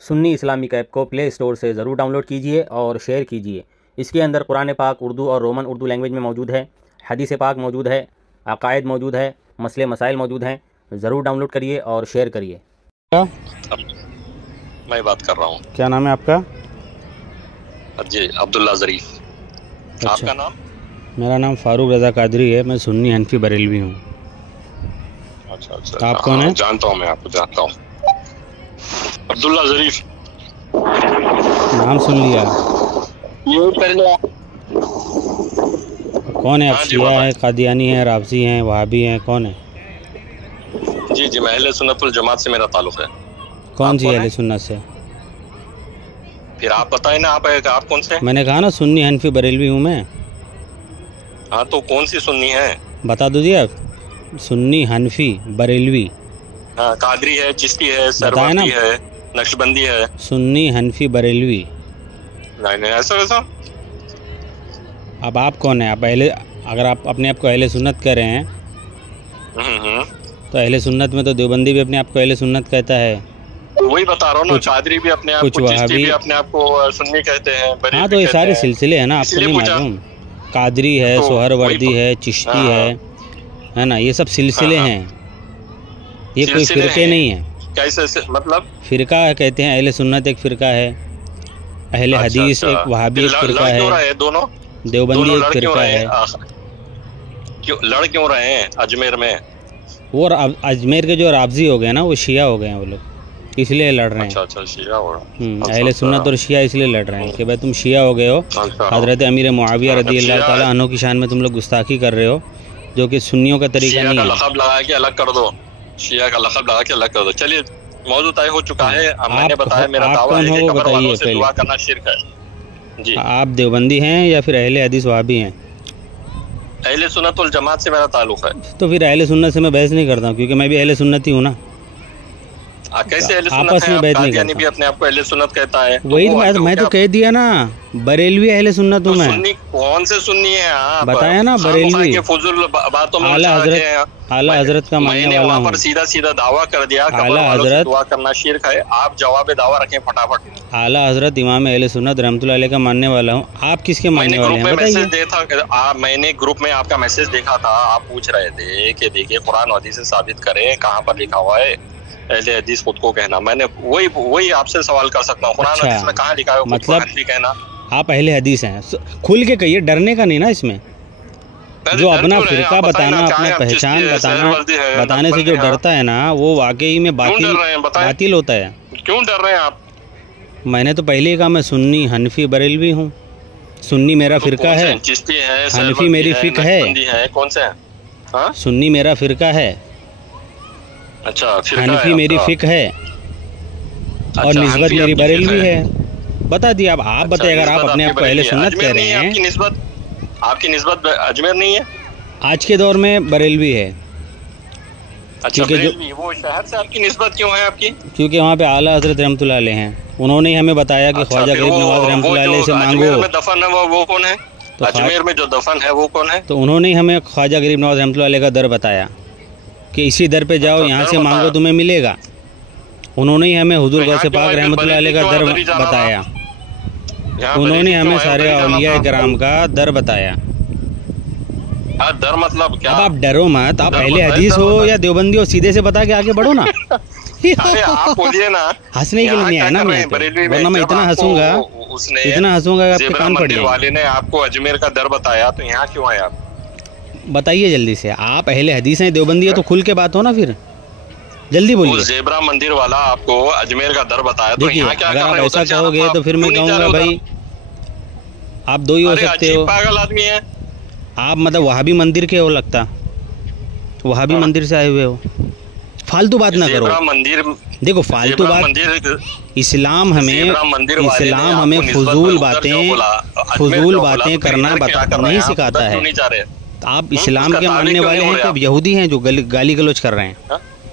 Sunni Islamic app को play store से ज़रूर डाउनलोड कीजिए और शेयर कीजिए। इसके अंदर कुरान पाक उर्दू और रोमन उर्दू लैंग्वेज में मौजूद है, हदीस पाक मौजूद है, अकायद मौजूद है, मसले मसाइल मौजूद हैं। ज़रूर डाउनलोड करिए और शेयर करिए। क्या मैं बात कर रहा हूँ। क्या नाम है आपका? जी, अब्दुल्ला ज़रीफ। अच्छा, आपका नाम? मेरा नाम फारूक रज़ा कादरी है। मैं सुन्नी हनफी बरेलवी हूँ। अच्छा अच्छा, आप कौन है? जानता हूँ, मैं आपको जानता हूँ। अब्दुल्ला ज़रीफ नाम सुन लिया। कौन है आप? हाँ जी, शिया है, कादियानी है, राफजी हैं, वहाबी हैं, कौन है? जी जी, मैं अहले सुन्नतुल जमात से मेरा ताल्लुक़ है। कौन सी अहले सुन्नत से? फिर आप बताए ना, आप कौन से? मैंने कहा ना सुन्नी हनफी बरेलवी हूँ मैं। हाँ, तो कौन सी सुन्नी है? बता दीजिए आप। सुन्नी हनफी बरेलवी। हाँ, कादरी है, चिश्ती है, सरवती है, नक्शबंदी है। सुन्नी हनफी बरेलवी। नहीं नहीं, ऐसा वैसा। अब आप कौन है? आप अहले, अगर आप अपने आप को अहले सुन्नत कह रहे हैं तो अहले सुन्नत में तो देवबंदी भी अपने आप को अहले सुन्नत कहता है। वही बता रहा हूँ ना, कादरी भी अपने आप को, चिश्ती भी अपने आप को सुन्नी कहते हैं। हाँ, तो ये सारे सिलसिले हैं ना, आपको नहीं मालूम? कादरी है, सोहरवर्दी है, चिश्ती है ना, ये सब सिलसिले हैं, ये कोई फिरके नहीं है। कैसे मतलब? फिरका कहते हैं, अहले सुन्नत एक फिरका है, अहले हदीस एक, वहाबी एक फिरका है, दोनों देवबंदी एक फिरका है। क्यों लड़ क्यों रहे हैं अजमेर में? वो अजमेर के जो राफजी हो गए ना, वो शिया हो गए हैं वो लोग, इसलिए लड़ रहे हैं। अच्छा अच्छा, शिया हो रहा है। अहले सुन्नत और शिया इसलिए लड़ रहे हैं कि भाई तुम शिया हो गए हो, हजरत अमीर मुआविया रज़ी अल्लाह ताला अन्हु की शान में तुम लोग गुस्ताखी कर रहे हो, जो कि सुन्नियों का तरीका नहीं है। लक़ब लगा के अलग कर दो, शिया का लक़ब लगा के अलग कर दो। चलिए, मौजूद तय हो चुका है। मैंने बताया, मेरा दावा है कि कब्र वालों से दुआ करना शिर्क है। जी, आप देवबंदी हैं या फिर अहले हदीस वहाबी हैं? अहले सुन्नत वल जमात से मेरा ताल्लुक़ है। तो फिर अहले सुन्नत से मैं बहस नहीं करता हूँ, क्योंकि मैं भी अहले सुन्नत ही हूँ ना। कैसे अहले सुन्नत आपस में बैठ नहीं करता? भी अपने आप को अहले सुन्नत कहता है। वही तो मैं तो कह दिया ना, बरेलवी अहले सुन्नत हूँ मैं। सुन्नी कौन से सुन्नी है आप? बताया ना, बरेलवी। फुजूल बातों में आला हजरत का मानने वाला हूँ। सीधा सीधा दावा कर दिया, आला हजरत दुआ करना शिर्क है। आप जवाब दावा रखें फटाफट। आला हजरत इमाम अहले सुन्नत रहमतुल्लाह अलैह का मानने वाला हूँ। आप किसके मानने वाले हैं बताइए? मैंने ग्रुप में आपका मैसेज देखा था, आप पूछ रहे थे कि देखिए कुरान और हदीस से साबित करें, कहाँ पर लिखा हुआ है अहले हदीस खुद को कहना। मैंने वही आपसे सवाल कर सकता हूँ, कुरान हदीस में कहाँ लिखा है मतलब कहना? आप अहले हदीस हैं, खुल के कहिए, डरने का नहीं ना इसमें। जो अपना फिरका बताना, अपना पहचान बताने से जो डरता है ना, वो वाकई में बातिल होता है। क्यों डर रहे हैं आप? मैंने तो पहले ही कहा, मैं सुन्नी हनफी बरेलवी हूँ। सुन्नी मेरा फिरका है, हनफी मेरी फिक है। कौन से है? सुन्नी मेरा फिरका है, अच्छा, हनफी मेरी फिक है, और निस्बत मेरी बरेलवी है। बता दिया। अब आप बताइए, अगर आप अपने आप को अहले सुन्नत कह रहे हैं। आपकी निस्बत अजमेर नहीं है? आज के दौर में बरेलवी है। अच्छा, बरेलवी, वो शहर से आपकी निस्बत क्यों है आपकी? क्योंकि वहाँ पे आला हजरत रहमतुल्लाह अलैह हैं, उन्होंने ही हमें बताया कि ख्वाजा गरीब नवाज रहमतुल्लाह अलैह से मांगो। अजमेर में दफन है वो कौन है? तो अजमेर में जो दफन है वो कौन है? तो उन्होंने ही हमें ख्वाजा गरीब नवाज रहमतुल्लाह अलैह का दर बताया कि इसी दर पे जाओ, यहाँ से मांगो तुम्हें मिलेगा। उन्होंने ही हमें हुजूर गौसे पाक रहमतुल्लाह अलैह का दर बताया। उन्होंने हमें सारे औलिया किराम का दर बताया। डर मतलब क्या? अब आप डरो मत, आप अहले हदीस हो या देवबंदी हो, सीधे से बता के आगे बढ़ो ना। अरे आप बोलिए ना, हंसने के लिए नहीं है ना मैं, वरना मैं इतना हंसूंगा कि आपके कान फट जाएंगे। वाले ने आपको अजमेर का दर बताया, तो यहाँ क्यों आए आप? बताइए जल्दी से। आप अहले हदीस हैं, देवबंदी है, तो खुल के बात हो ना, फिर जल्दी बोलिए। ज़ेबरा मंदिर वाला आपको अजमेर का दर बताया, तो यहाँ क्या अगर आप ऐसा कहोगे तो फिर मैं कहूँगा भाई आप दो ही हो सकते हो। पागल आदमी है आप, मतलब वहाबी मंदिर के हो, लगता वहाबी मंदिर से आए हुए हो। फालतू बात ना करो। देखो, फालतू बात, इस्लाम हमें फजूल बातें करना नहीं सिखाता है। आप इस्लाम के मानने वाले हैं कि यहूदी हैं जो गाली गलौज कर रहे हैं?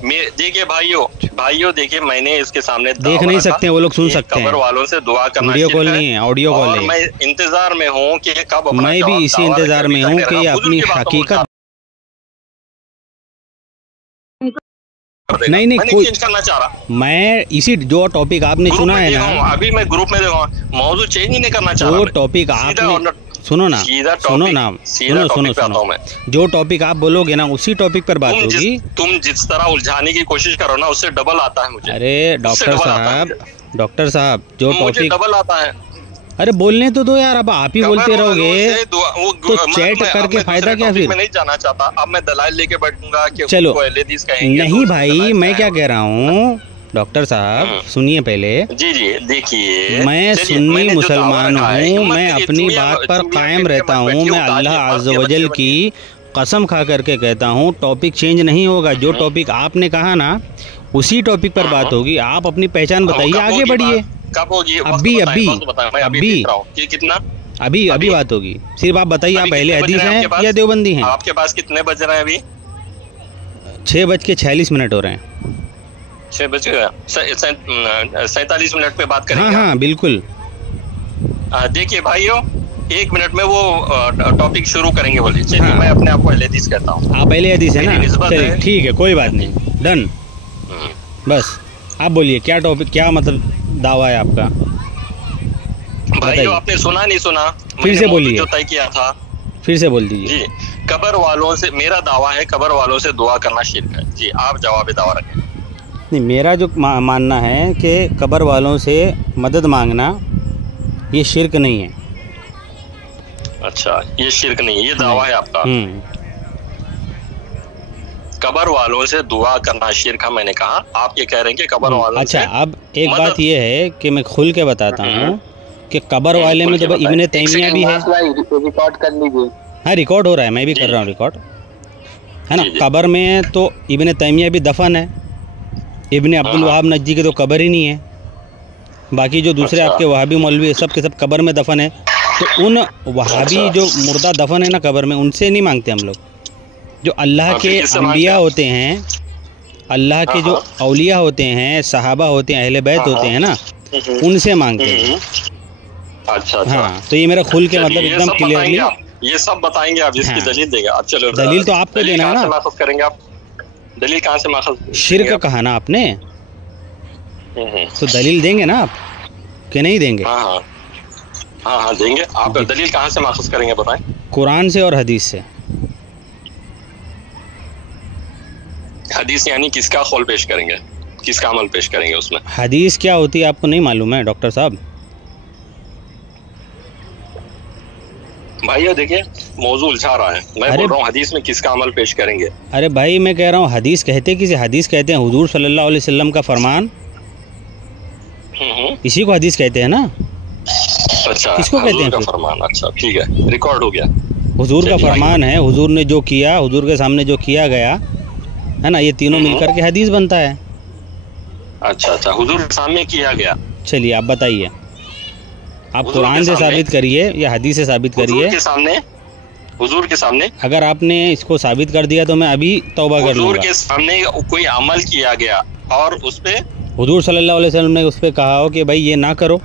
देखिए भाइयों देखिए, मैंने इसके सामने देख नहीं सकते हैं, वो लोग सुन सकते हैं। कब्र वालों से दुआ करना वीडियो कॉल नहीं है, ऑडियो कॉल है। मैं इंतजार में हूँ कि कब, मैं भी इसी इंतजार में हूँ कि अपनी हकीकत नहीं नहीं, मैं चेंज करना चाह रहा। मैं इसी जो टॉपिक आपने चुना है ना, अभी मैं ग्रुप में देखा, मौजूद चेंज ही नहीं करना चाह रहा। जो टॉपिक आपने सुनो ना, सुनो, जो टॉपिक आप बोलोगे ना उसी टॉपिक पर बात होगी। तुम जिस तरह उलझाने की कोशिश करो ना उससे डबल आता है मुझे। अरे डॉक्टर साहब जो टॉपिक डबल आता है। अरे बोलने तो दो यार, अब आप ही बोलते रहोगे तो चैट करके फायदा क्या फिर? मैं नहीं जाना चाहता, अब मैं दलाल लेके बैठूंगा कि चलो नहीं तो भाई, मैं क्या कह रहा हूँ डॉक्टर साहब सुनिए पहले। जी देखिए, मैं सुन्नी मुसलमान हूँ, मैं अपनी बात पर कायम रहता हूँ, मैं अल्लाह अज़्ज़ वजल की कसम खा करके कहता हूँ टॉपिक चेंज नहीं होगा। जो टॉपिक आपने कहा ना उसी टॉपिक पर बात होगी। आप अपनी पहचान बताइए, आगे बढ़िए। कब होगी? कितना अभी बात होगी। सिर्फ आप बताइए, आप पहले हदीस हैं या देवबंदी हैं? आपके पास कितने बज रहे हैं अभी? 6:46 हो रहे हैं। 47 मिनट पे बात करेंगे। हाँ बिल्कुल। देखिए भाइयों, 1 मिनट में वो टॉपिक शुरू करेंगे बोलिए। चलिए मैं अपने आप को अहले हदीस कहता हूँ। आप पहले हदीस है ना? चलिए ठीक है, कोई बात नहीं, डन। बस आप बोलिए क्या टॉपिक, क्या मतलब दावा है आपका? भाई आपने सुना नहीं सुना? फिर से बोलिए। जो तय किया था फिर से बोल दीजिए। जी, कब्र वालों से मेरा दावा है, कब्र वालों से दुआ करना शिर्क है। जी आप जवाब दावा रखें। नहीं, मेरा जो मानना है कि कब्र वालों से मदद मांगना ये शिर्क नहीं है। अच्छा, ये शिर्क नहीं, ये दावा है आपका। कब्र वालों से दुआ करना शिर्क है मैंने कहा, आप ये कह रहे हैं कि कब्र वालों से। अच्छा, अब एक बात ये है कि मैं खुल के बताता हूँ कि कब्र वाले में तो इब्ने तैमिया भी है। रिकॉर्ड कर लीजिए। हाँ रिकॉर्ड हो रहा है, मैं भी कर रहा हूँ रिकॉर्ड, है ना। कब्र में तो इब्ने तैमिया भी दफन है, इब्ने अब्दुल वहाब नज्जी के तो कब्र ही नहीं है। बाकी जो दूसरे आपके वहाबी मौलवी सब के सब कब्र में दफन है। तो उन वहाबी जो मुर्दा दफन है ना कब्र में, उनसे नहीं मांगते हम लोग। जो अल्लाह के अंबिया होते हैं, अल्लाह के जो औलिया होते हैं, सहाबा होते हैं, अहले बैत होते हैं ना, उनसे मांगते हैं। अच्छा। हाँ, तो ये मेरा खुल के मतलब एकदम क्लियरली ये सब बताएंगे आप, जिसकी दलील देंगे आप। चलो दलील तो आपको देना है ना। माखूज़ करेंगे आप, दलील कहाँ से माखूज़? शिर्क कहा ना आपने, तो दलील देंगे ना आप कि नहीं देंगे? हाँ देंगे। आप दलील कहाँ से माखूज़ करेंगे बताएं? कुरान से और हदीस से। हदीस यानी किसका कौल पेश करेंगे, किसका अमल पेश करेंगे उसमें? हदीस क्या होती है आपको नहीं मालूम है डॉक्टर साहब? भाई देखिए मौजू उलझा रहा है। मैं बोल रहा हूँ हदीस में किसका अमल पेश करेंगे। अरे भाई मैं कह रहा हूँ हदीस कहते किसे? हदीस कहते हैं हुजूर सल्लल्लाहु अलैहि वसल्लम का फरमान, इसी को हदीस कहते हैं ना। अच्छा, किसको कहते हैं फरमान? अच्छा ठीक है, रिकॉर्ड हो गया। हुजूर का फरमान है, हुजूर ने जो किया, हुजूर के सामने जो किया गया है ना, ये तीनों मिलकर के हदीस बनता है। अच्छा, हुजूर के सामने किया गया। चलिए आप बताइए, आप कुरान से साबित करिए या हदीस से साबित करिए। हुजूर के सामने अगर आपने इसको साबित कर दिया तो मैं अभी तौबा कर लूंगा। हुजूर के सामने कोई अमल किया गया और उस पे हुजूर सल्लल्लाहु अलैहि वसल्लम ने उस पे कहा हो कि भाई ये ना करो,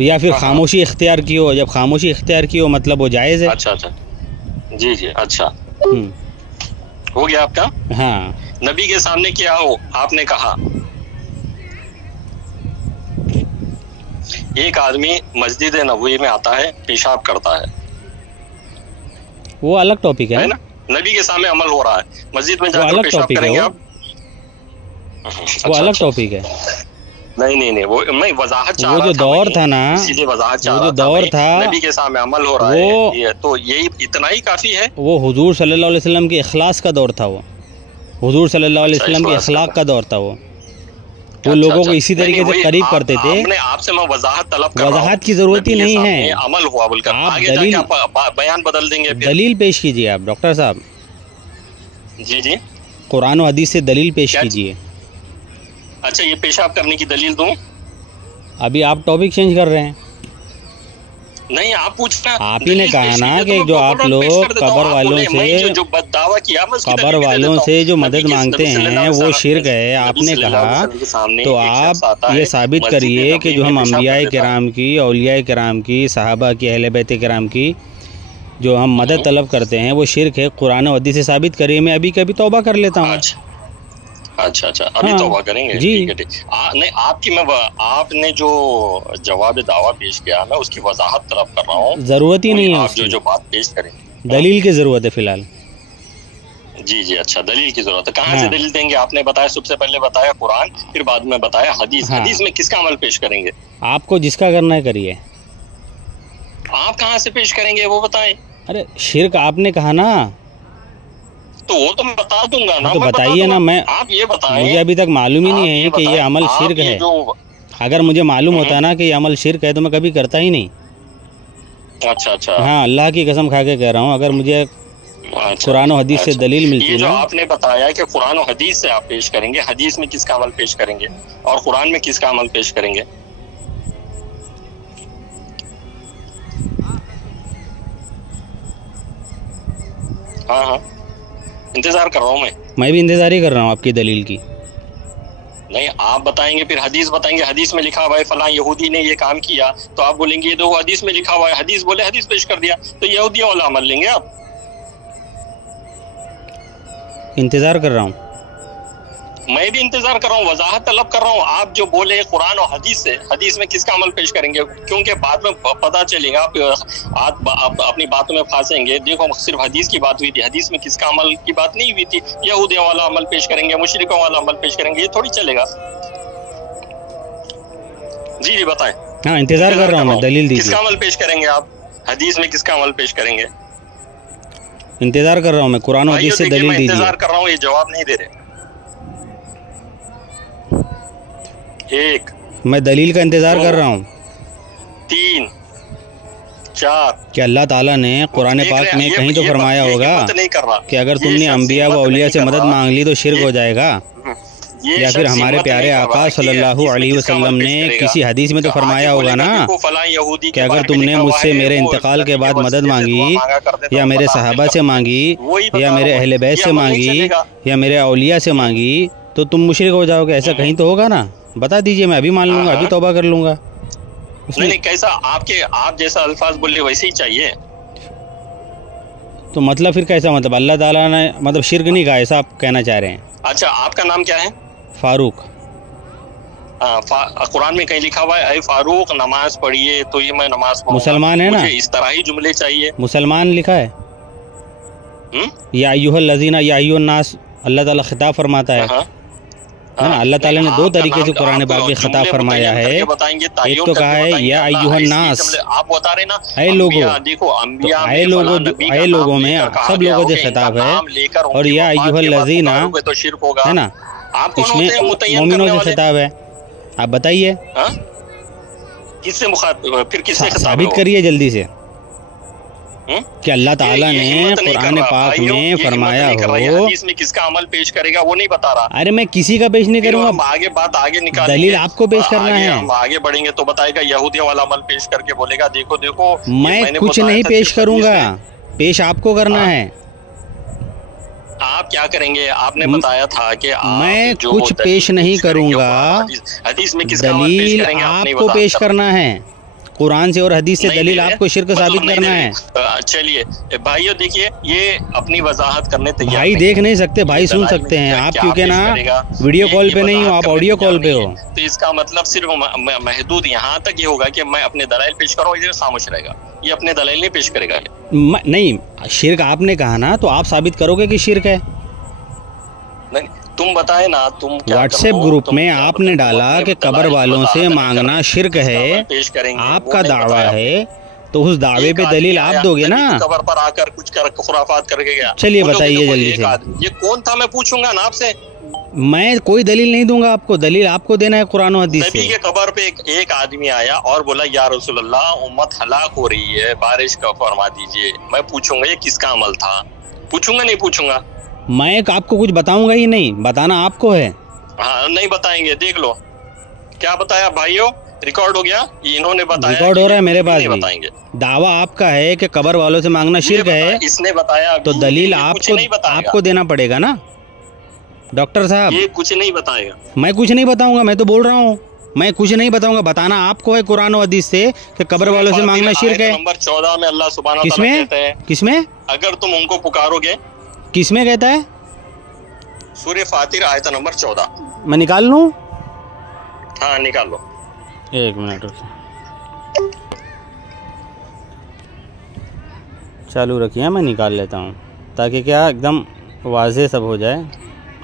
या फिर खामोशी इख्तियार की हो। जब खामोशी इख्तियार की हो मतलब वो जायज़ है। अच्छा जी अच्छा हो गया आपका। हाँ, नबी के सामने क्या हो आपने कहा। एक आदमी मस्जिद नबवी में आता है, पेशाब करता है, वो अलग टॉपिक है ना। नबी के सामने अमल हो रहा है, मस्जिद में जाकर पेशाब करेंगे आप, वो अलग टॉपिक है। नहीं वो मैं वजाहत चाह रहा था। वो जो दौर था ना, इसीलिए वजाहत चाह रहा था। दौर था नबी के सामने अमल हो रहा है, ये तो यही इतना ही काफी है। वो हुजूर सल्लल्लाहु अलैहि वसल्लम के इखलास का दौर था। वो हुजूर सल्लल्लाहु अलैहि वसल्लम के अखलाक का दौर था। वो लोगों को इसी तरीके से करीब करते थे। आपसे मैं वजाहत तलब कर रहा हूं। वजाहत की जरूरत ही नहीं है, अमल हुआ बोलकर आप आगे दलील बयान बदल देंगे। दलील पेश कीजिए आप डॉक्टर साहब। जी कुरान और हदीस से दलील पेश कीजिए। अच्छा, ये पेशाब करने की दलील दूं? अभी आप टॉपिक चेंज कर रहे हैं। नहीं, आप पूछना। आप ही ने कहा ना कि जो आप लोग कब्र वालों से जो दावा किया, कब्र वालों से जो मदद मांगते हैं वो शिर्क है आपने कहा। तो आप ये साबित करिए कि जो हम अंबियाए किराम की, औलियाए किराम की, सहाबा की, अहले बैत किराम की जो हम मदद तलब करते हैं वो शिर्क है। कुरान और हदीस से साबित करिए। मैं अभी कभी तौबा कर लेता हूँ। अच्छा अच्छा, अभी हाँ, तौबा करेंगे? जी। ठीक है ठीक। नहीं आपने जो जवाब दावा पेश किया, मैं उसकी वजाहत तलब कर रहा हूँ। जरूरत ही नहीं है आप उसकी, जो बात पेश करेंगे दलील की जरूरत है फिलहाल। जी जी, अच्छा, दलील की जरूरत है। कहाँ हाँ। से दलील देंगे? आपने बताया, सबसे पहले बताया कुरान, फिर बाद में बताया हदीस। हाँ। हदीस में किसका अमल पेश करेंगे? आपको जिसका करना है करिए। आप कहाँ से पेश करेंगे वो बताएं। अरे शिर्क आपने कहा ना, तो वो तो मैं बता दूंगा ना। तो मैं बता बताइए ना। दूंगा। मैं आप ये बताएं, मुझे अभी तक मालूम ही आप नहीं है कि ये बताएं, अमल आप शिर्क ये है। जो अगर मुझे मालूम होता ना कि ये अमल शिर्क है तो मैं कभी करता ही नहीं। अच्छा अच्छा हाँ, अल्लाह की कसम खा के कह रहा हूँ, अगर मुझे अच्छा, कुरान और हदीस से अच्छा। दलील मिलती ये जो ना। आपने बताया कि कुरान और हदीस से आप पेश करेंगे, हदीस में किसका अमल पेश करेंगे और कुरान में किसका अमल पेश करेंगे? हाँ हाँ, इंतजार कर रहा हूँ मैं भी इंतजार ही कर रहा हूँ आपकी दलील की। नहीं, आप बताएंगे, फिर हदीस बताएंगे। हदीस में लिखा हुआ है फलां यहूदी ने ये काम किया, तो आप बोलेंगे ये तो हदीस में लिखा हुआ है। हदीस बोले, हदीस पेश कर दिया, तो यहूदियों वाला अमल लेंगे आप। इंतजार कर रहा हूँ। मैं भी इंतजार कर रहा हूँ, वजाहत तलब कर रहा हूँ। आप जो बोले कुरान और हदीस से, हदीस में किसका अमल पेश करेंगे? क्योंकि बाद में पता चलेगा आप अपनी बातों में फंसेंगे। देखो, सिर्फ हदीस की बात हुई थी, हदीस में किसका अमल की बात नहीं हुई थी। यहूदियों वाला अमल पेश करेंगे, मुशरिकों वाला अमल पेश करेंगे, ये थोड़ी चलेगा। जी जी, बताएं। हाँ, इंतजार कर रहा हूँ मैं, दलील दीजिए। किसका अमल पेश करेंगे आप? हदीस में किसका अमल पेश करेंगे? इंतजार कर रहा हूँ मैं, कुरान और हदीस से दलील दीजिए। इंतजार कर रहा हूँ, ये जवाब नहीं दे रहे। एक, मैं दलील का इंतजार कर रहा हूँ। 3 4। कि अल्लाह ताला ने कुरान पाक में कहीं तो फरमाया होगा कि अगर तुमने अंबिया व औलिया से मदद मांग ली तो शिर्क हो जाएगा, या फिर हमारे प्यारे आका सल्लल्लाहु अलैहि वसल्लम ने किसी हदीस में तो फरमाया होगा ना कि अगर तुमने मुझसे मेरे इंतकाल के बाद मदद मांगी, या मेरे सहाबा से मांगी, या मेरे अहले बैत से मांगी, या मेरे औलिया से मांगी, तो तुम मुशरिक हो जाओगे। ऐसा कहीं तो होगा ना? बता दीजिए, मैं अभी मान लूंगा, अभी तौबा कर लूंगा। नहीं, कैसा आप जैसा अल्फाज बोले वैसे ही चाहिए। तो मतलब फिर कैसा? मतलब अल्लाह ताला ने मतलब शिर्क नहीं कहा, ऐसा आप कहना चाह रहे हैं? अच्छा, आपका नाम क्या है? फारूक। कुरान में कहीं लिखा हुआ है, ऐ फारूक नमाज पढ़िए, तो ये मैं नमाज पढ़ूंगा। मुसलमान है ना? मुझे इस तरह ही जुमले चाहिए। मुसलमान लिखा है। या अय्युहल लज़ीना या अय्युहन नास, अल्लाह ताला खिताब फरमाता है ना। अल्लाह ताला ने दो तरीके से कुरान पाक में खिताब फरमाया है। एक तो कहा है या अय्युहन नास, आप बता रहे ना, ऐ लोगों। देखो, तो ऐ लोगों में सब लोगों से खिताब है, और या अय्युहल लज़ीना तो शिर्क होगा, है ना, इसमें मोमिनों से खिताब है। आप बताइए किससे मुखातिब, फिर किससे खिताब? साबित करिए जल्दी से कि अल्लाह ताला ने कुरान पाक में फरमाया हो। हदीस में किसका अमल पेश करेगा वो नहीं बता रहा। अरे मैं किसी का पेश नहीं करूंगा, आगे निकाल, दलील आपको पेश करना है। हम आगे बढ़ेंगे तो बताएगा, यहूदियों वाला अमल पेश करके बोलेगा देखो देखो। मैं कुछ नहीं पेश करूंगा, पेश आपको करना है। आप क्या करेंगे? आपने बताया था कि मैं कुछ पेश नहीं करूंगा, हदीस में किसका अमल पेश दलील करेंगे आपको पेश करना है। कुरान से और हदीस से दलील आपको शिर्क साबित करना है। चलिए भाइयों, देखिए, ये अपनी वजाहत करने तैयार। भाई देख नहीं सकते, भाई सुन सकते हैं आप, क्योंकि ना वीडियो कॉल पे नहीं हो, आप ऑडियो कॉल पे हो। तो इसका मतलब सिर्फ महदूद यहाँ तक ये होगा कि मैं अपने दलाइल पेश करूँ, ये खामोश रहेगा, ये अपने दलाइल नहीं पेश करेगा। नहीं, शिर्क आपने कहा ना, तो आप साबित करोगे कि शिर्क है। नहीं, तुम बताए ना, तुम व्हाट्सएप ग्रुप में आपने डाला कि कब्र वालों से मांगना शिर्क है, आपका दावा है, तो उस दावे पे दलील आप दोगे ना। कब्र पर आकर कुछ खुराफात करके गया। चलिए बताइए जल्दी से। ये कौन था? मैं पूछूंगा ना आपसे। मैं कोई दलील नहीं दूंगा आपको, दलील आपको देना है कुरान और हदीस से। नबी के कब्र पे एक आदमी आया और बोला, या रसूलल्लाह, उम्मत हलाक हो रही है, बारिश का फरमा दीजिए। मैं पूछूंगा ये किसका अमल था? पूछूंगा नहीं पूछूंगा? मैं आपको कुछ बताऊंगा ही नहीं, बताना आपको है। हाँ, नहीं बताएंगे, देख लो क्या बताया भाइयों, रिकॉर्ड हो गया, इन्होंने बताया, रिकॉर्ड हो रहा है मेरे पास भी। बताएंगे। दावा आपका है कि कब्र वालों से मांगना शिर्क है, इसने बताया, तो दलील आपको देना पड़ेगा ना डॉक्टर साहब। ये कुछ नहीं बताएगा। मैं कुछ नहीं बताऊंगा, मैं तो बोल रहा हूँ, मैं कुछ नहीं बताऊंगा, बताना आपको है कुरान और हदीस से कि कब्र वालों से मांगना शिर्क है। नंबर 14 में अल्लाह सुब्हानहू व तआला कहता है, किसमें? अगर तुम उनको पुकारोगे। किसमें कहता है? सूरह फातिर आयत नंबर 14। मैं निकाल लूँ? हाँ निकाल लो। 1 मिनट चालू रखिए, मैं निकाल लेता हूँ ताकि क्या एकदम वाज़ेह सब हो जाए।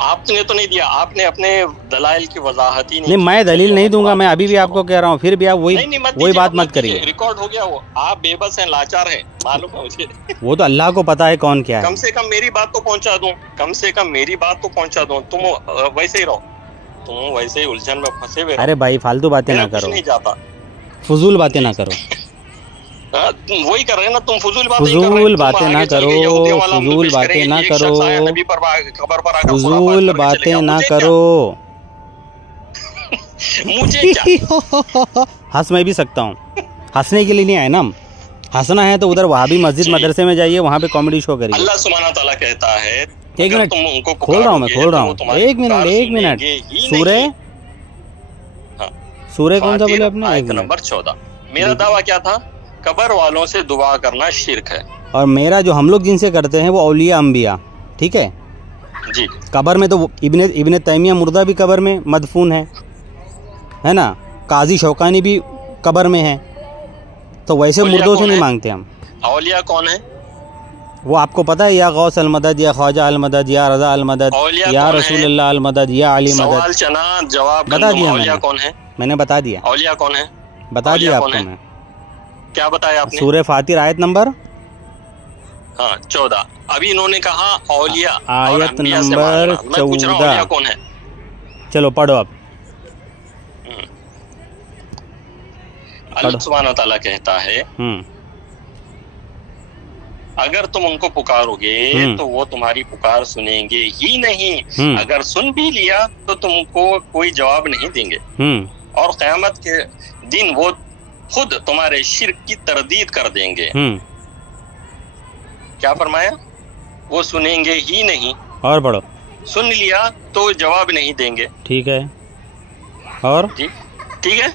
आपने तो नहीं दिया, आपने अपने दलाइल की वजाहत ही नहीं। मैं दलील नहीं दूंगा, मैं अभी भी आपको कह रहा हूँ, फिर भी आप वही बात मत करिए। रिकॉर्ड हो गया वो, आप बेबस हैं, लाचार हैं, मालूम है मुझे। वो तो अल्लाह को पता है कौन क्या है। कम से कम मेरी बात तो पहुंचा दूं, कम से कम मेरी बात तो पहुंचा दूं। तुम वैसे ही रहो, तुम वैसे ही उलझन में फंसे हुए। अरे भाई फालतू बातें ना करो, नहीं जाता, फजूल बातें ना करो। वही कर रहे हैं ना तुम, फजूल बातें ना करो, फजूल बातें ना करो, फजूल बातें ना करो। मुझे क्या? हंस मैं भी सकता हूँ, हंसने के लिए नहीं आए ना हम। हंसना है तो उधर वहाबी मस्जिद मदरसे में जाइए, वहाँ पे कॉमेडी शो करिए। अल्लाह सुब्हानहू तआला कहता है, 1 मिनट खोल रहा हूँ मैं, खोल रहा हूँ, 1 मिनट। सूरह कौन सा बोले आपने? आयत नंबर 14। मेरा दावा क्या था? कब्र वालों से दुआ करना शिर्क है। और मेरा जो हम लोग जिनसे करते हैं वो औलिया अंबिया, ठीक है जी। कब्र में तो इब्ने तैमिया मुर्दा भी कब्र में मदफून है ना, काजी शौकानी भी कब्र में है, तो वैसे मुर्दों से नहीं मांगते हम। औलिया कौन है वो आपको पता है? या गौस अल मदद, या ख्वाजा अल मदद, या रजा अल मदद, या रसूलुल्लाह अल मदद, या अली मदद। जवाब बता दिया मैंने। कौन है? मैंने बता दिया। औलिया कौन है? बता दिया आपको मैं। क्या बताया आपने? सूरह फातिर आयत नंबर 14। अभी इन्होंने कहा औलिया, आयत नंबर 14 कौन है? चलो पढ़ो आप। अल्लाह सुब्हानहू तआला कहता है, अगर तुम उनको पुकारोगे तो वो तुम्हारी पुकार सुनेंगे ही नहीं, अगर सुन भी लिया तो तुमको कोई जवाब नहीं देंगे, और क़यामत के दिन वो खुद तुम्हारे शिर्क की तरदीद कर देंगे। क्या फरमाया? वो सुनेंगे ही नहीं, और पढ़ो। सुन लिया तो जवाब नहीं देंगे, ठीक है, और ठीक है,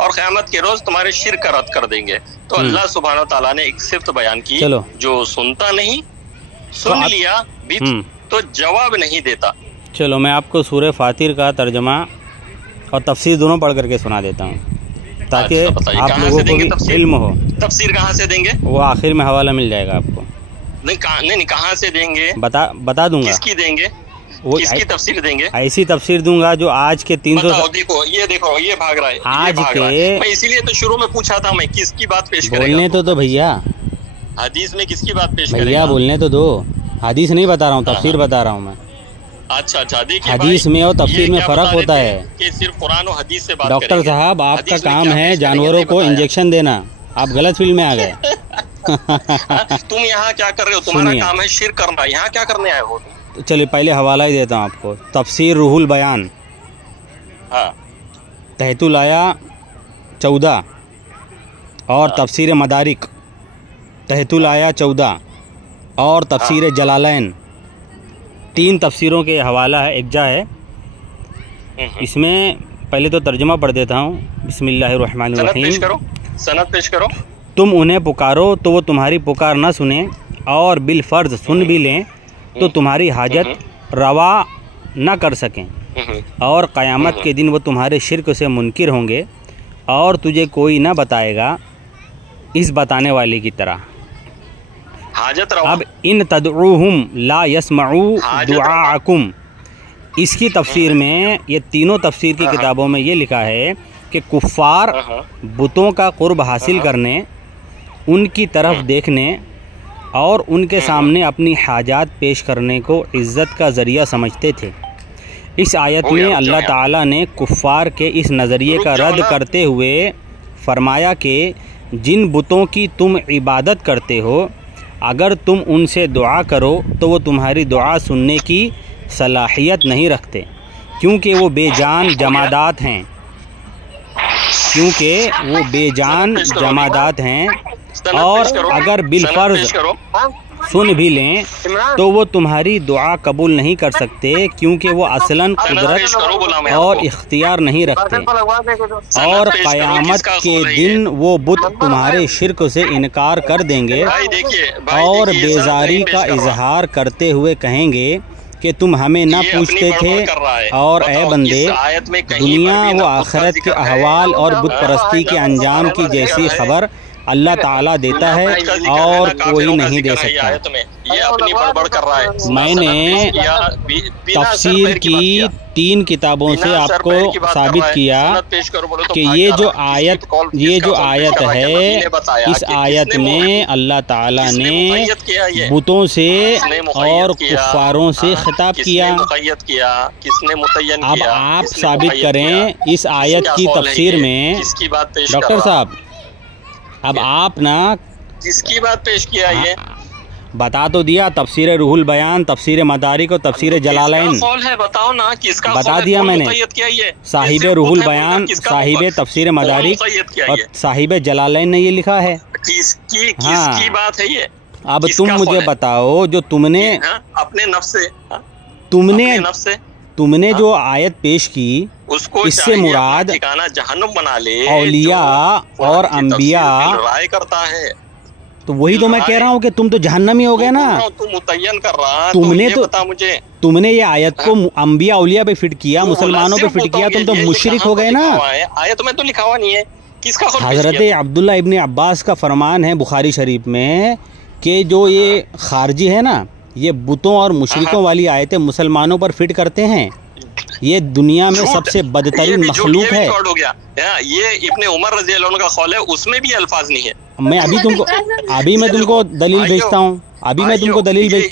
और क़यामत के रोज तुम्हारे शिर्क का रद्द कर देंगे। तो अल्लाह सुब्हानहू तआला ने एक सिफ्त बयान की, जो सुनता नहीं, सुन लिया भी तो जवाब नहीं देता। चलो मैं आपको सूरह फातिर का तर्जमा और तफसीर दोनों पढ़ करके सुना देता हूँ, ताकि आप लोगों को भी इल्म हो। तफसीर कहाँ से देंगे? वो आखिर में हवाला मिल जाएगा आपको। नहीं, कहाँ से देंगे? बता दूंगा। किसकी देंगे? किसकी तफसीर देंगे? ऐसी तफसीर दूंगा जो आज के 300। देखो ये भाग रहा है आज के। मैं इसीलिए तो शुरू में पूछा था, मैं किसकी बात पेश करेगा? बोलने तो भैया, हदीस में किसकी बात पेश करेगा? भैया बोलने तो दो, हदीस नहीं बता रहा हूँ, तफसीर बता रहा हूँ मैं। अच्छा देखिए, हदीस में और तफसीर में फर्क होता है कि सिर्फ कुरान और हदीस से बात करेंगे। डॉक्टर साहब आपका काम है जानवरों को इंजेक्शन देना, आप गलत फील्ड में आ गए। तुम यहाँ क्या कर रहे हो? तुम्हारा काम है शिर्क करना, यहाँ क्या करने आए हो? चलिए पहले हवाला ही देता हूँ आपको। तफसीर रूहुल बयान, तहतुल आया 14, और तफसीर मदारिक तहतुल आया 14, और तफसीर जलालैन। 3 तफसीरों के हवाला है, एक जा है। इसमें पहले तो तर्जुमा पढ़ देता हूँ। बिस्मिल्लाहिर्रहमानिर्रहीम। सनद पेश करो। तुम उन्हें पुकारो तो वो तुम्हारी पुकार न सुने, और बिलफर्ज सुन भी लें तो तुम्हारी हाजत रवा न कर सकें, और क़यामत के दिन वो तुम्हारे शिर्क से मुनकिर होंगे, और तुझे कोई न बताएगा इस बताने वाले की तरह। हाजत रवा। अब इन तदऊहुम ला यस्मऊ दुआकुम, इसकी तफसीर में, ये तीनों तफसीर की किताबों में ये लिखा है कि कुफ़ार बुतों का कुर्ब हासिल करने, उनकी तरफ देखने और उनके सामने अपनी हाजात पेश करने को इज़्ज़त का ज़रिया समझते थे। इस आयत में अल्लाह ताला ने कुफ़ार के इस नज़रिए का रद्द करते हुए फरमाया कि जिन बुतों की तुम इबादत करते हो, अगर तुम उनसे दुआ करो तो वो तुम्हारी दुआ सुनने की सलाहियत नहीं रखते, क्योंकि वो बेजान जमादात हैं, और अगर बिलफर्ज सुन भी लें तो वो तुम्हारी दुआ कबूल नहीं कर सकते, क्योंकि वो असलन कुदरत और इख्तियार नहीं रखते, और क़यामत के दिन वो बुत तुम्हारे शिर्क से इनकार कर देंगे और बेजारी का इजहार करते हुए कहेंगे कि तुम हमें ना पूछते थे और ए बंदे दुनिया व आखिरत के अहवाल और बुत परस्ती के अंजाम की जैसी खबर अल्लाह ताला देता है और कोई नहीं दे सकता। ये अपनी बड़बड़ कर रहा है। मैंने तफसीर की 3 किताबों से आपको साबित किया कि ये जो आयत है, इस आयत में अल्लाह ताला ने बुतों से और कुफ्फारों से खिताब किया। अब आप साबित करें इस आयत की तफसीर में। डॉक्टर साहब, अब आप ना किसकी बात पेश किया? ये बता तो दिया, तफसीर रूहुल बयान, तफसीर मदारिक और तफसीर जलालैन है। बताओ ना किसका बता दिया मैंने। साहिब रूहुल बयान, साहिब तफसीर मदारिक और साहिब जलालैन ने ये लिखा है। किसकी बात है ये? अब तुम मुझे बताओ, जो तुमने अपने नफ्स से तुमने जो आयत पेश की उसको इससे मुराद जहन्नुम बना ले औलिया और अंबिया राय करता है। तो वही तो मैं कह रहा हूँ कि तुम तो जहन्नमी हो गए ना। तुम मुतय्यन कर रहा, तुमने तो बता मुझे, तुमने ये आयत को अंबिया औलिया पे फिट किया, मुसलमानों पे फिट किया, तुम तो मुशरिक हो गए ना। आयत में तो लिखा हुआ नहीं है। किसका? हजरत अब्दुल्ला इब्न अब्बास का फरमान है बुखारी शरीफ में कि जो ये खारजी है ना, ये बुतों और मुशरिकों वाली आयतें मुसलमानों पर फिट करते हैं। ये दुनिया में सबसे बदतरीन मखलूक है। हो गया ये इब्ने उमर रज़ी अल्लाह अन्हु का कौल है, उसमें भी अल्फाज नहीं है। मैं अभी मैं तुमको दलील भेजता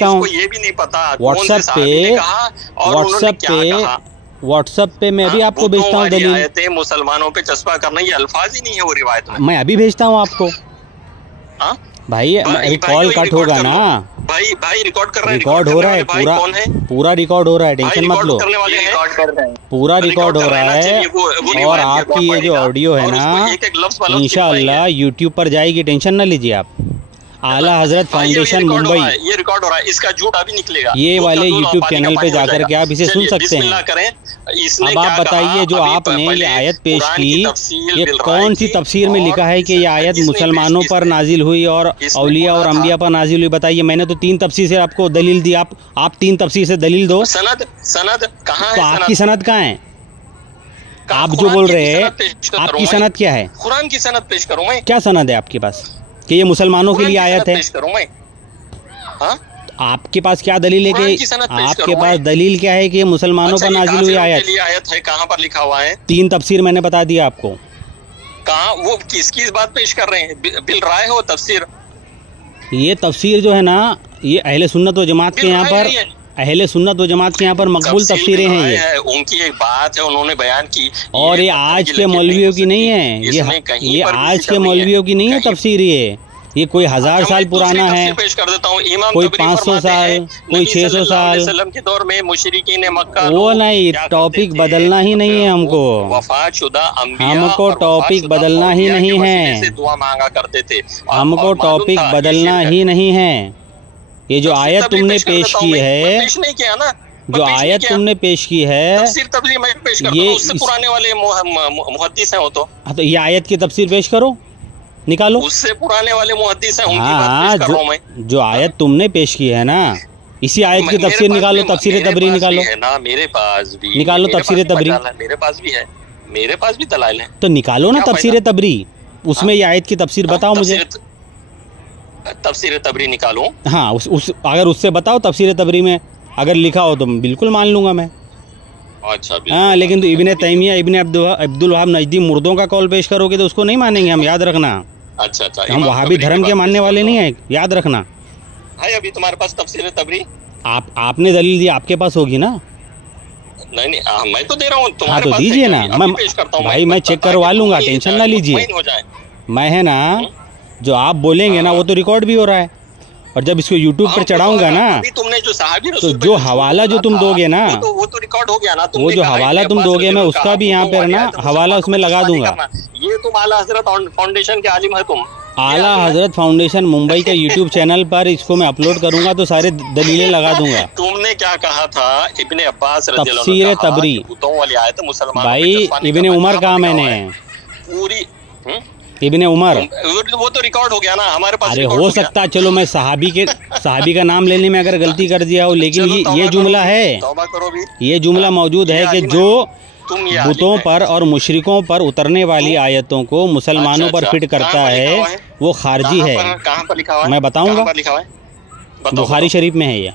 हूँ, ये भी नहीं पता व्हाट्सएप पे मैं अभी आपको भेजता हूँ दलील। मुसलमानों पे चस्पा करना, ये अल्फाज ही नहीं है वो रिवायत में। मैं अभी भेजता हूँ आपको। भाई कॉल कट होगा ना। भाई रिकॉर्ड कर रहे हैं। रिकॉर्ड हो रहा है, पूरा रिकॉर्ड हो रहा है, टेंशन मत लो। पूरा रिकॉर्ड हो रहा है और आपकी ये जो ऑडियो है ना, इंशाअल्लाह यूट्यूब पर जाएगी, टेंशन ना लीजिए आप। आला हजरत फाउंडेशन मुंबई, ये रिकॉर्ड हो रहा है, इसका झूठ अभी निकलेगा। ये वाले यूट्यूब चैनल पे जाकर के आप इसे सुन सकते हैं। अब आप बताइए, जो आपने ये आयत पेश की, ये कौन सी तफसीर में लिखा है कि ये आयत मुसलमानों पर नाजिल हुई और औलिया और अंबिया पर नाजिल हुई? बताइए। मैंने तो 3 तफसीर से आपको दलील दी, आप 3 तफसीर से दलील दो। सनद कहाँ है? तो आपकी सनद कहाँ है? आप जो बोल रहे हैं, आपकी सनद क्या है? कुरान की सनद पेश करूँ मैं? क्या सनद है आपके पास कि ये मुसलमानों के लिए आयत है? आपके पास क्या दलील है कि आपके पास दलील क्या है कि मुसलमानों पर नाजिल हुई आयत है? कहाँ पर लिखा हुआ है? 3 तफसीर मैंने बता दिया आपको। कहाँ? वो किसकी बात पेश कर रहे हैं? बिल राय हो तफसीर? ये तफसीर जो है ना, ये अहले सुन्नत व जमात के यहाँ पर, अहले सुन्नत व जमात के यहाँ पर मकबूल तफसीरें हैं। ये उनकी एक बात है, उन्होंने बयान की, और ये आज के मौलवियों की नहीं है। ये आज के मौलवियों की नहीं है तफसीर। ये कोई 1000 साल पुराना है, पेश कर देता हूँ। कोई 500 साल, कोई 600 साल के दौर में मुशरिकीन मक्का, वो नहीं। टॉपिक बदलना ही नहीं है हमको, हमको टॉपिक बदलना ही नहीं है, दुआ मांगा करते थे। हमको टॉपिक बदलना ही नहीं है। ये जो आयत तुमने पेश की है, जो आयत तुमने पेश की है, ये पुराने वाले मुहद्दिस हैं वो तो। हाँ, तो ये आयत की तफसीर पेश करो, निकालो। उससे पुराने वाले मुहद्दिस हैं, उनकी बात पेश कर रहा हूं मैं। जो आयत तुमने पेश की है ना, इसी आयत की तफसीर निकालो, तफसीर तबरी निकालो ना। मेरे पास भी निकालो तफसीर तबरी, मेरे पास भी है, मेरे पास भी दलाइल है। तो निकालो ना तफसीर तबरी, उसमें ये आयत की तफसीर बताओ मुझे। तफसीर तबरी निकालो। हाँ, अगर उससे बताओ तफसीर तबरी में अगर लिखा हो तो बिल्कुल मान लूंगा मैं। अच्छा, हाँ, लेकिन तो इब्ने तैमिया, इब्ने अब्दुल वहाब नजदी मुर्दों का कॉल पेश करोगे तो उसको नहीं मानेंगे हम, याद रखना। अच्छा, हम वहाबी धर्म के मानने वाले नहीं है, याद रखना। है अभी तुम्हारे पास तफसीर तबरी? आपने दलील दी, आपके पास होगी ना? नहीं, मैं तो दे रहा हूँ। हाँ, तो दीजिए ना। भाई मैं चेक करवा लूंगा, टेंशन ना लीजिए। मैं है ना, जो आप बोलेंगे ना वो तो रिकॉर्ड भी हो रहा है, और जब इसको यूट्यूब पर चढ़ाऊंगा ना, तुमने जो सहाबी तो जो हवाला जो तुम दोगे ना, वो तो रिकॉर्ड हो गया ना। वो जो हवाला तुम दोगे मैं उसका भी यहाँ पे ना हवाला उसमें लगा दूंगा। ये तुम आला हजरत फाउंडेशन के आलिम है तुम। आला हजरत फाउंडेशन मुंबई के यूट्यूब चैनल पर इसको मैं अपलोड करूंगा तो सारे दलीलें लगा दूंगा। तुमने क्या कहा था? इब्ने अब्बास तफसीर तबरी। भाई इब्ने उमर कहा मैंने, पूरी इब्ने उमर, वो तो रिकॉर्ड हो गया ना हमारे पास। अरे हो सकता है, चलो मैं सहाबी का नाम लेने में अगर गलती कर दिया हो, लेकिन ये जुमला है, तौबा करो भी, ये जुमला मौजूद है कि जो बुतों पर और मुशरिकों पर उतरने वाली आयतों को मुसलमानों पर फिट करता है वो खारजी है। कहाँ पर लिखा हुआ है? मैं बताऊंगा, बुखारी शरीफ में है ये।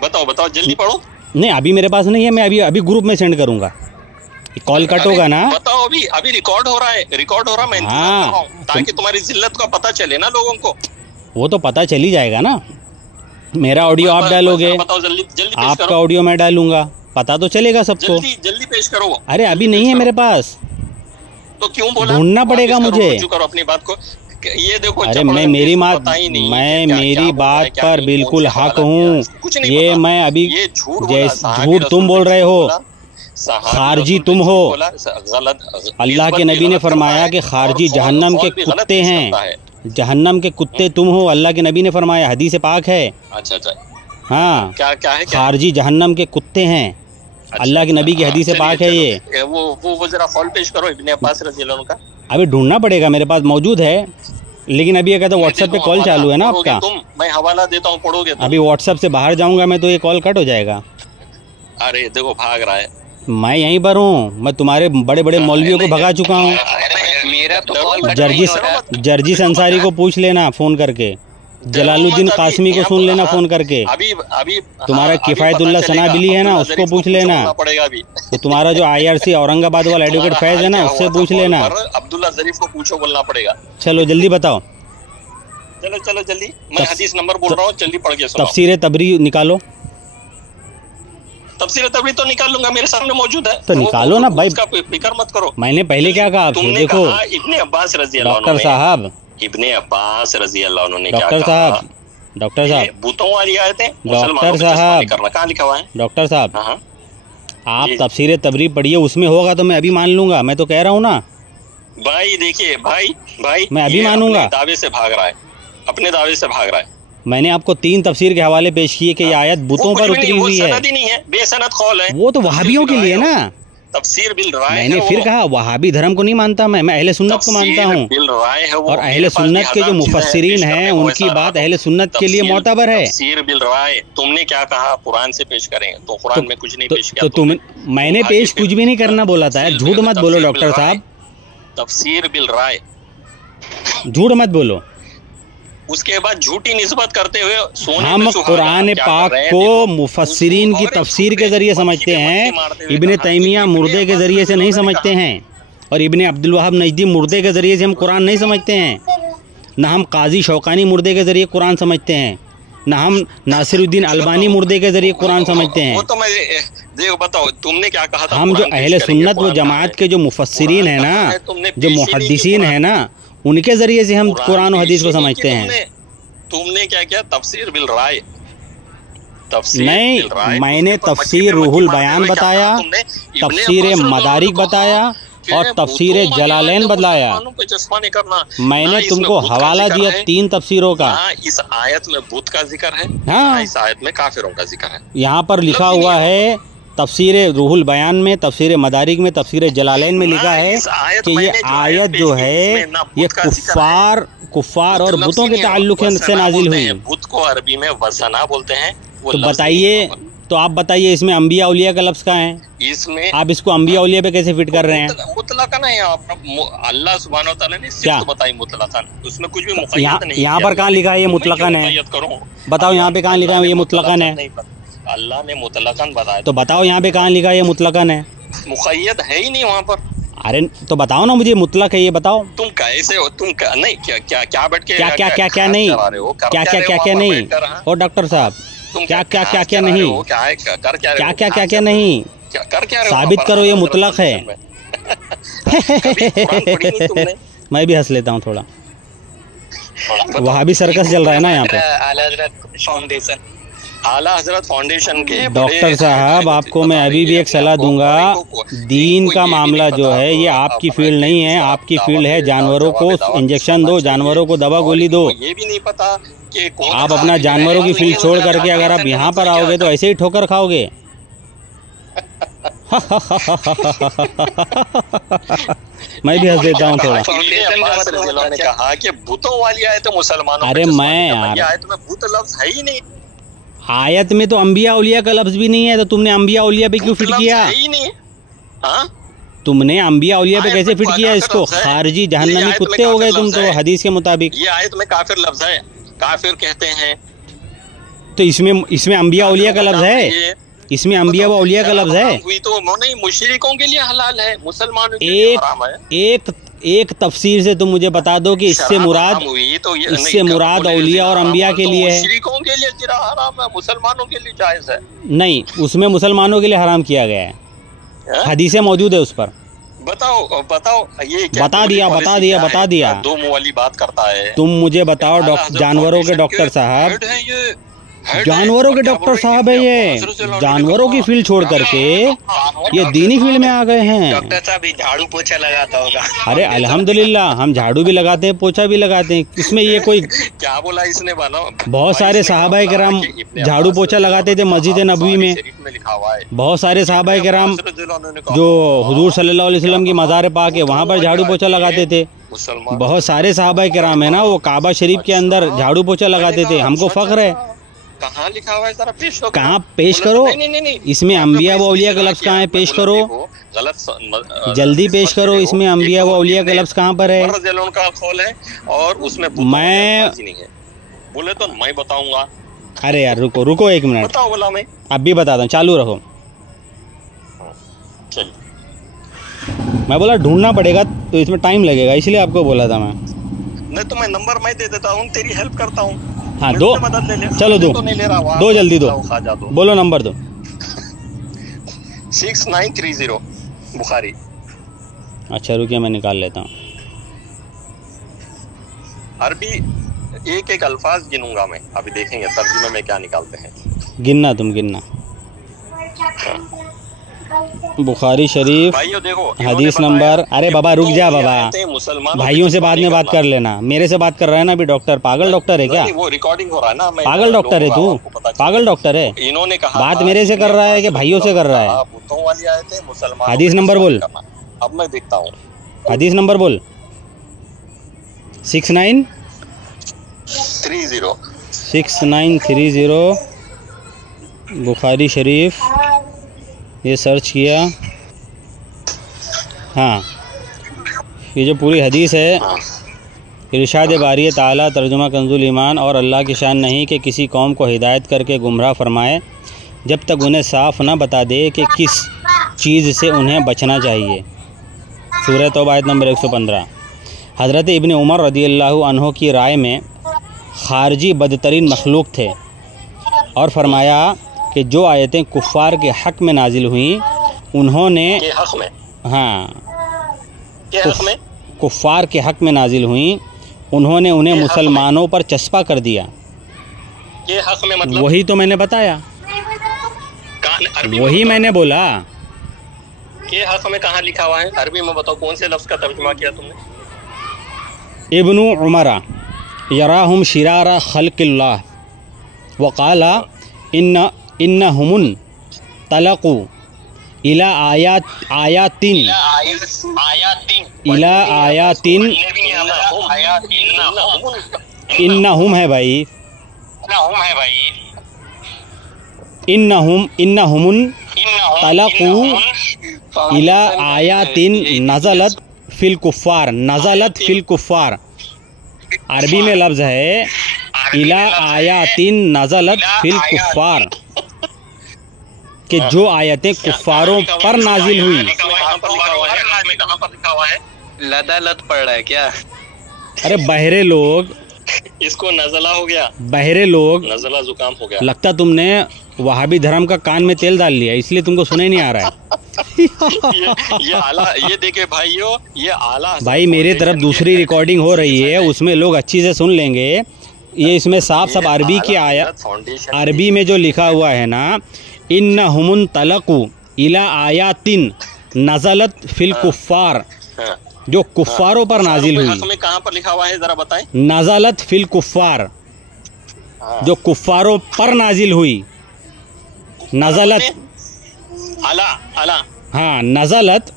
बताओ जल्दी पढ़ो। नहीं अभी मेरे पास नहीं है, मैं अभी ग्रुप में सेंड करूंगा। कॉल कट होगा ना? बताओ, अभी रिकॉर्ड हो रहा है, मैं इंतजार कर रहा हूं, ताकि तुम्हारी जिल्लत का पता चले ना लोगों को। वो तो पता चल ही जाएगा ना, मेरा ऑडियो आप डालोगे, आपका ऑडियो मैं डालूंगा, पता तो चलेगा सबको। जल्दी पेश करो। अरे अभी नहीं है मेरे पास, तो क्यों बोला? ढूंढना पड़ेगा मुझे। करो अपनी बात को। ये देखो, अरे मैं मेरी बात पर बिल्कुल हक हूँ। ये मैं अभी झूठ तुम बोल रहे हो, खारजी तुम हो। अल्लाह के नबी ने फरमाया कि खारजी जहन्नम के कुत्ते हैं, जहन्नम के कुत्ते तुम हो, अल्लाह के नबी ने फरमाया, हदीस पाक है। अच्छा हाँ, क्या है? खारजी जहन्नम के कुत्ते हैं, अल्लाह के नबी की हदीस पाक है ये। वो जरा कॉल पेश करो इब्ने अब्बास रज़ियल्लाहु अन्हु का। अभी ढूंढना पड़ेगा, मेरे पास मौजूद है, लेकिन अभी अगर तो व्हाट्सएप पे कॉल चालू है ना आपका, मैं हवाला देता हूँ, पढ़ोगे? अभी व्हाट्सएप से बाहर जाऊंगा मैं तो ये कॉल कट हो जाएगा। अरे देखो भाग रहा है, मैं यहीं पर हूँ, मैं तुम्हारे बड़े बड़े मौलवियों को भगा चुका हूँ। मेरा तो जर्जिस अंसारी को पूछ लेना फोन करके, जलालुद्दीन कासमी को सुन लेना फोन करके, अभी तुम्हारा किफायतुल्लाह सनाबिली है ना, उसको पूछ लेना, तो तुम्हारा जो IRC औरंगाबाद वाला एडवोकेट फैज है ना, उससे पूछ लेना, अब्दुल्ला ज़रीफ को पूछो, बोलना पड़ेगा। चलो जल्दी बताओ। चलो जल्दी, मैं हदीस नंबर बोल रहा हूँ, जल्दी पढ़ के सुनाओ। तफसीर तबरी निकालो। तफसीर तबरी तो निकाल लूंगा, मेरे सामने मौजूद है, तो निकालो ना भाई, फिक्र मत करो। मैंने पहले क्या कहा आपसे, देखो इब्ने अब्बास रज़ियल्लाहु अन्हु, डॉक्टर साहब, इब्ने अब्बास रज़ियल्लाहु अन्हु ने क्या डॉक्टर कहा? डॉक्टर साहब, बुतों वाली आयतें डॉक्टर साहब, कहाँ लिखा हुआ है? डॉक्टर साहब, आप तफसीर तबरी पढ़िए, उसमें होगा तो मैं अभी मान लूंगा, मैं तो कह रहा हूँ ना भाई। देखिए भाई मैं अभी मानूंगा। दावे से भाग रहा है, अपने दावे से भाग रहा है। मैंने आपको 3 तफसीर के हवाले पेश किए कि ये आयत बुतों पर उतरी हुई है, नहीं है, बेसनद कौल है, वो तो वहाबियों के लिए ना। तफसीर बिल राय मैंने फिर कहा वहाबी धर्म को नहीं मानता मैं अहले सुन्नत को मानता हूँ, और अहले सुन्नत के जो मुफस्सिरीन हैं उनकी बात अहले सुन्नत के लिए मोतबर है। तफसीर बिल राय तुमने क्या कहा? कुरान से पेश करें, तो कुरान में कुछ नहीं पेश किया। तो मैंने पेश कुछ भी नहीं करना बोला था, झूठ मत बोलो डॉक्टर साहब, तफसीर बिल राय, झूठ मत बोलो। उसके बाद झूठी निस्बत करते हुए हम कुरान पाक को मुफस्सिरीन की तफसीर के जरिए समझते हैं, इब्ने तैमिया मुर्दे के जरिए से नहीं समझते हैं, और इब्ने अब्दुल वहाब नजदी मुर्दे के जरिए से हम कुरान नहीं समझते हैं, न हम काजी शौकानी मुर्दे के जरिए कुरान समझते हैं, न हम नासिरुद्दीन अलबानी मुर्दे के जरिए कुरान समझते हैं। वो तो मैं देखो, बताओ तुमने क्या कहा था? हम जो अहले सुन्नत व जमात के जो मुफस्सिरीन है ना, जो मुहद्दिसीन है ना, उनके जरिए से हम कुरान और हदीस को समझते हैं। तुमने क्या किया? तफसीर बिल राय, नहीं, मैंने तफसीर रूहुल बयान बताया, तफसीर मदारिक बताया और तफसीर जलालैन बताया। मैंने तुमको हवाला दिया 3 तफसीरों का। इस आयत में बुत का जिक्र है, हाँ, इस आयत में काफिरों का जिक्र है। यहाँ पर लिखा हुआ है तफसीर रूहुल बयान में, तफसीर मदारिक में, तफसीर जलालैन में लिखा है कि ये आयत जो है ये कुफ्फार और बुतों के ताल्लुक से नाजिल हुई। बुत को अरबी में वसना बोलते हैं। तो बताइए, तो आप बताइए इसमें अंबिया औलिया का लफ्ज़ कहाँ है? इसमें आप इसको अंबिया औलिया पे कैसे फिट कर रहे हैं? मुतलकन है, अल्लाह सुब्हानहू व तआला ने सिर्फ बताई मुतलकन, उसमें कुछ भी मुक़य्यद नहीं। यहाँ पर कहाँ लिखा है ये मुतलकन है? बताओ यहाँ पे कहाँ लिखा है ये मुतलकन है? अल्लाह ने मुतलकन बताया, तो बताओ यहाँ पे कहाँ लिखा है ये मुतलकन है? मुक़य्यद है ही नहीं वहाँ पर। अरे तो बताओ ना मुझे, मुतलक है ये बताओ। तुम कैसे हो? तुम नहीं क्या बैठ के क्या नहीं, क्या नहीं, और डॉक्टर साहब क्या नहीं, क्या नहीं, साबित करो ये मुतलक है। मैं भी हंस लेता हूँ थोड़ा, वहाँ भी सर्कस चल रहा है ना यहाँ पे। आला हजरत फाउंडेशन के डॉक्टर साहब, आपको मैं अभी भी एक सलाह दूंगा, दीन का मामला जो है ये आपकी फील्ड नहीं है, आपकी फील्ड है जानवरों को इंजेक्शन दो, जानवरों को दवा गोली दो। ये भी नहीं पता कि आप अपना जानवरों की फील्ड छोड़ करके अगर आप यहाँ पर आओगे तो ऐसे ही ठोकर खाओगे। मैं भी हंस देता हूँ थोड़ा। ने कहा कि भूतों वाली आयत है मुसलमानों। अरे मैं यार आयत में भूत लफ्ज है ही नहीं। आयत में तो अंबिया औलिया का लफ्ज भी नहीं है, तो तुमने अंबिया औलिया पे क्यों फिट किया? ही नहीं। हाँ तुमने अंबिया औलिया पे कैसे फिट किया इसको? खारजी जहन्नमी कुत्ते हो गए तुम तो हदीस के मुताबिक। ये आयत में काफिर लफ्ज है, काफिर कहते हैं। तो इसमें अंबिया औलिया का लफ्ज है, इसमें अंबिया व औलिया का लफ्ज है। हुई तो नहीं, मुशरिकों के लिए हलाल है, मुसलमानों के लिए हराम है। एक तफसीर से तुम मुझे बता दो कि इससे मुराद औलिया और अंबिया के लिए है। मुशरिकों के लिए जिरा हराम है, मुसलमानों के लिए जायज है। नहीं, उसमें मुसलमानों के लिए हराम किया गया है, हदीसें मौजूद है उस पर। बताओ ये क्या? बता दिया। दो मुंह वाली बात करता है। तुम मुझे बताओ, जानवरों के डॉक्टर साहब, जानवरों के डॉक्टर साहब है ये, जानवरों की फील्ड छोड़ करके ये दीनी फील्ड में आ गए हैं। डॉक्टर साहब झाड़ू पोछा लगाता होगा। अरे अल्हम्दुलिल्लाह, हम झाड़ू भी लगाते हैं, पोछा भी लगाते हैं। इसमें ये कोई क्या बोला इसने? बहुत सारे सहाबाए किराम झाड़ू पोछा लगाते थे मस्जिद नबवी में। बहुत सारे सहाबाए किराम जो हुजूर सल्लल्लाहु अलैहि वसल्लम की मज़ार पाक है वहाँ पर झाड़ू पोछा लगाते थे। बहुत सारे सहाबाए किराम है ना, वो काबा शरीफ के अंदर झाड़ू पोछा लगाते थे। हमको फख्र है। कहाँ लिखा हुआ है? जरा पेश करो। कहाँ पेश करो? नहीं। इसमें अंबिया व औलिया का लफ्ज कहाँ है? पेश करो, जल्दी पेश करो। इसमें अंबिया व औलिया का लफ्ज कहाँ पर है? का कौल है और उसमें मैं बोले तो मैं बताऊंगा। अरे यार रुको एक मिनट, बताओ। बोला मैं अब भी बताता हूँ, चालू रखो। मैं बोला ढूंढना पड़ेगा तो इसमें टाइम लगेगा, इसलिए आपको बोला था मैं। नहीं तो मैं नंबर मैं दे देता हूँ, तेरी हेल्प करता हूँ। हाँ दो, चलो दो, तो नहीं ले रहा, दो जल्दी दो, बोलो नंबर दो। 6930 बुखारी। अच्छा रुकिए मैं निकाल लेता हूँ। अरबी एक अल्फाज गिनूंगा मैं, अभी देखेंगे तर्जुमे में क्या निकालते हैं। गिनना, तुम गिनना। बुखारी शरीफ हदीस नंबर। अरे बाबा रुक जा बाबा, भाइयों से बाद में बात कर लेना। मेरे से बात कर रहा है ना अभी डॉक्टर। पागल डॉक्टर है क्या? वो रिकॉर्डिंग हो रहा है ना। पागल डॉक्टर है तू, पागल डॉक्टर है। इन्होंने कहा बात मेरे से कर रहा है कि भाइयों से कर रहा है? हदीस नंबर बोल। अब मैं देखता हूँ, हदीस नंबर बोल। 6930 बुखारी शरीफ। ये सर्च किया। हाँ, ये जो पूरी हदीस है, इरशाद बारी ताला तर्जुमा कंजुल ईमान। और अल्लाह की शान नहीं कि किसी कौम को हिदायत करके गुमराह फरमाए जब तक उन्हें साफ ना बता दे कि किस चीज़ से उन्हें बचना चाहिए। सूरह तौबा आयत नंबर 115। हज़रत इब्न उमर रदियल्लाहु अन्हु की राय में खारजी बदतरीन मखलूक थे और फरमाया कि जो आयतें कुफ़ार के हक़ में नाजिल हुई उन्होंने कुफ़ार के हक़ में नाजिल हुई, उन्होंने उन्हें मुसलमानों पर चस्पा कर दिया। ये हक़ में मतलब? वही तो मैंने बताया, वही मैंने बोला। ये हक़ में कहाँ लिखा हुआ है? अरबी में बताओ, कौन से लफ्ज़ का तर्जुमा किया तुमने? इब्नु उमरा यराहुम शिरारा खल्क़िल्लाह वक़ाला इन्नहुमुन तलक़ू इला आयातिन इन्नहुम है भाई, इन्नहुमुन तलक़ू इला आयातिन नज़लत फिल कुफ़ार। नज़लत फिल कुफ़ार अरबी में लफ्ज़ है इला आयातिन नज़लत फिल कुफ़ार, कि जो आयतें कुफ़ारों पर नाजिल हुई। लदालत पढ़ रहा है क्या? अरे बहरे लोग, इसको नज़ला हो गया, बहरे लोग, नज़ला जुकाम हो गया। लगता तुमने वहाबी धर्म का कान में तेल डाल लिया, इसलिए तुमको सुने नहीं आ रहा है। ये आला, ये देखे भाइयों, ये आला भाई मेरी तरफ दूसरी रिकॉर्डिंग हो रही है, उसमें लोग अच्छी से सुन लेंगे। ये इसमें साफ सब अरबी की आया, अरबी में जो लिखा हुआ है ना, इन्नहुमुन तलक़ू इला आयातिन नज़लत फिल कुफ़ार, जो कुफ़ारों पर नाजिल हुई। कहाँ पर लिखा हुआ है जरा बताएं? नज़लत फिल कुफ़ार, जो कुफ़ारों पर नाजिल हुई। नज़लत अला, हाँ, नज़लत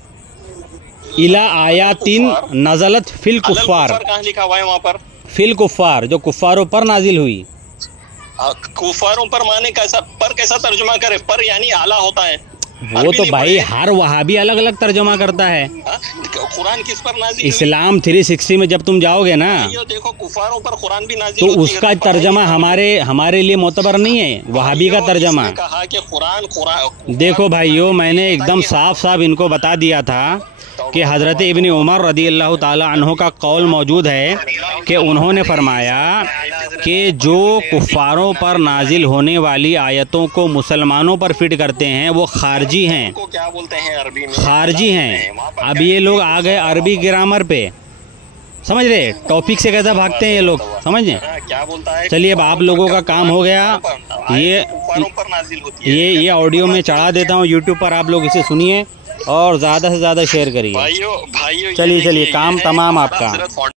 इला आयातिन नज़लत फिल कुफ़ार, कहाँ लिखा हुआ है वहाँ पर? फिल कुफ़ार, जो कुफ़ारों पर नाजिल हुई। कुफ़ारों पर माने कैसा, पर कैसा तर्जुमा करे? पर यानी आला होता है। वो तो भाई हर वहाबी अलग अलग तर्जुमा करता है। कुरान किस पर नाजिल? इस्लाम 360 में जब तुम जाओगे ना, देखो कुफारों पर कुरान भी नाजिल तो उसका तर्जमा हमारे लिए मोतबर नहीं है, वहाबी का तर्जमा। कहा कि कुरान देखो भाइयों, मैंने एकदम साफ साफ इनको बता दिया था कि हज़रत इब्न उमर रदी अल्लाह ताला अन्हो का कौल मौजूद है कि उन्होंने फरमाया कि जो कुफ़ारों पर नाजिल होने वाली आयतों को मुसलमानों पर फिट करते हैं वो खारजी हैं। क्या बोलते हैं अरबी में? खारजी हैं। अब ये लोग आ गए अरबी ग्रामर पे, समझ रहे टॉपिक से कैसा भागते हैं ये लोग, समझ रहे? क्या बोलता है? चलिए अब आप लोगों का काम हो गया, ये ऑडियो में चढ़ा देता हूँ यूट्यूब पर, आप लोग इसे सुनिए और ज़्यादा से ज़्यादा शेयर करिए। भाइयों चलिए काम तमाम आपका।